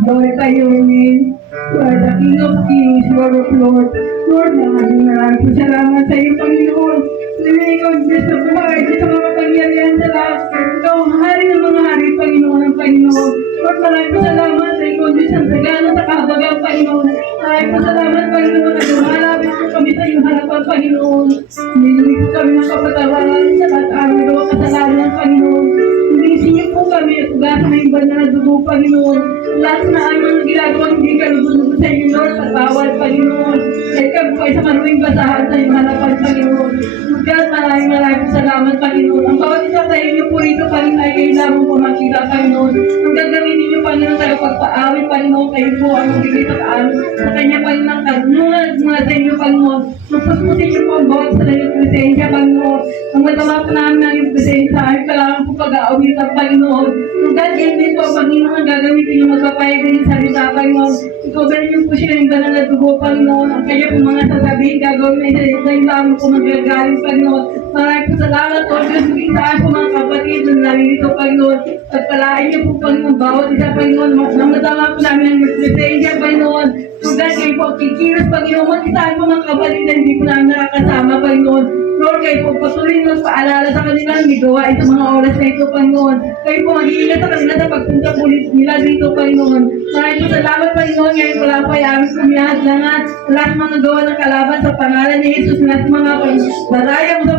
Glorify your name. You are the King of Kings, Lord of Lords. Lord, maraming salamat sa iyo, Panginoon. Ikaw, Diyos na buhay, Diyos na makapangyarihan sa lahat. Ikaw ang hari ng mga hari, Panginoon ng Panginoon. Lord, maraming salamat sa ikaw, Diyos ang sagana sa kahabagan, Panginoon. Maraming salamat, Panginoon, na lumalapit po kami sa iyong harapan, Panginoon. Hindi po kami ng kapatawaran sa lahat ang gawa kasalanan, Panginoon. Hindi niyo po kami at ugasan na yung banal na dugo, Panginoon. Lahat na ang mga ginagawa hindi ka lubos sa inyo, Lord, sa bawal, Panginoon. Kaya ka po ay sa maraming basahan sa iyong harapan, Panginoon. God, maraming salamat, Panginoon. Ang bawat isa sa inyo po rito, Panginoon, ay kailangan po makita, Panginoon. Ang gagawin ninyo, Panginoon, kayo pagpaawit, Panginoon, kayo po ang magbigay sa kanya, Panginoon, ang karunungan at mga sa inyo, Panginoon. Magpuspusin niyo po ang bawat sa inyong presensya, Panginoon. Ang madama po namin ang iyong presensya sa akin, kailangan po pag-aawit ang Panginoon. Ang God, kayo din po, Panginoon, ang gagawin ninyo, magpapayag din sa salita, Panginoon. Ikover niyo po siya ng banal na dugo, Panginoon. Ang kanya po mga sasabihin, gagawin ay sa inyo lamang po magagaling, Panginoon. Maraming po salamat po, Diyos, saan po mga kapatid na naririto, Panginoon. Pagpalain niyo po, Panginoon, bawat isa, Panginoon. Namadama po namin ang presensya, Panginoon. Kung dahil kayo po, kikilos, Panginoon, mag-isaan po mga kapatid na hindi po namin nakakasama, Panginoon. Lord, kayo po, patuloy na paalala sa kanila ang gawain sa mga oras na ito, Panginoon. Kayo po, mag-iingat sa kanila sa pagpunta po nila dito, Panginoon. Maraming po salamat, Panginoon. Ngayon wala po ay aming pumiyahas lahat. Lahat mga gawa ng kalaban sa pangalan ni Jesus. Lahat mga barayang sa